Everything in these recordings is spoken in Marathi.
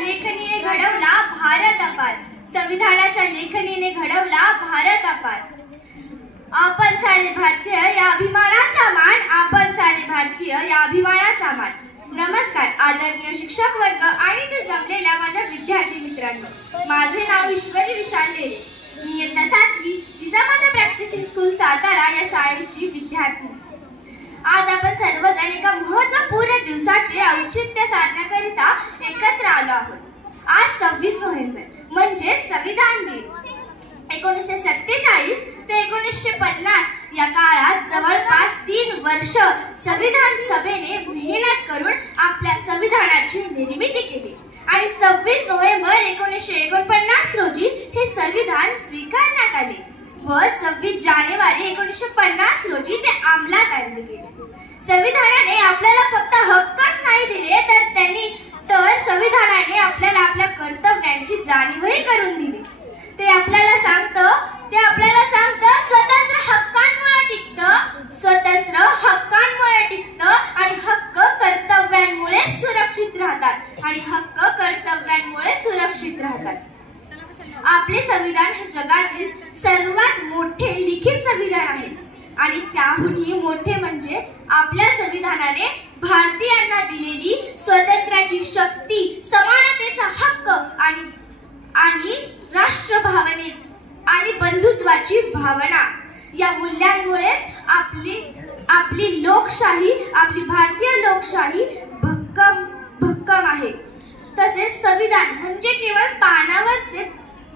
लेखणीने घडवला भारत अपार. संविधानाच्या लेखणीने घडवला भारत अपार. आपण सारे भारतीय या अभिमानाचा मान. आपण सारे भारतीय या अभिमानाचा मान. नमस्कार आदरणीय शिक्षक वर्ग आणि ते जमलेल्या माझ्या विद्यार्थी मित्रांनो. माझे नाव ईश्वरी विशाल लेरे. मी इयत्ता 7वी जिजामाता प्रॅक्टिसिंग स्कूल सातारा या शाळेची विद्यार्थी. आज आपण सर्वजण एका महत्त्वपूर्ण दिवसाचे औचित्य साधण्याकरिता एकत्र आलो आहोत. आज 26 नोव्हेंबर म्हणजे संविधान दिन. 1947 ते 1950 या काळात जवळपास 3 वर्ष संविधान सभेने मेहनत करून आपल्या संविधानाची निर्मिती केली आणि 26 नोव्हेंबर 1949 रोजी हे संविधान स्वीकारण्यात आले व 26 जानेवारी 1950 रोजी ते अंमलात आणले गेले. संविधानाने आपल्याला फक्त हक्कच नाही दिले तर संविधानाने आपल्याला आपल्या कर्तव्यांची जाणीवही करून दिली. ते आपल्याला सांगतं स्वतंत्र हक्कांमुळे टिकतं आणि हक्क कर्तव्यांमुळे सुरक्षित राहतात. आपले संविधान हे जगातील सर्वात मोठे लिखित संविधान आहे आणि त्याहूनही मोठे म्हणजे आपल्या संविधानाने भारतीयांना दिलेली स्वातंत्र्याची शक्ती, समानतेचा हक्क आणि राष्ट्रभावने आणि बंधुत्वाची भावना. या मूल्यांमुळेच आपली लोकशाही, आपली भारतीय लोकशाही भक्कम आहे. तसेच संविधान म्हणजे केवळ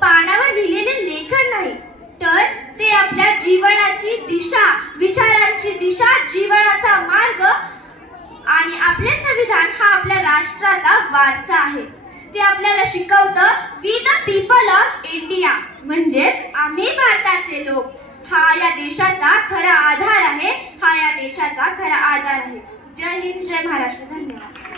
पानावर लिहिलेले लेखन नाही, तर ते आपल्या जीवनाची दिशा, विचारांची दिशा, जीवनाचा मार्ग आणि आपले संविधान हा आपल्या राष्ट्राचा वारसा आहे. ते आपल्याला शिकवतं we the people of India म्हणजेच आम्ही भारताचे लोक. हा या देशाचा खरा आधार आहे. जय हिंद, जय महाराष्ट्र. धन्यवाद.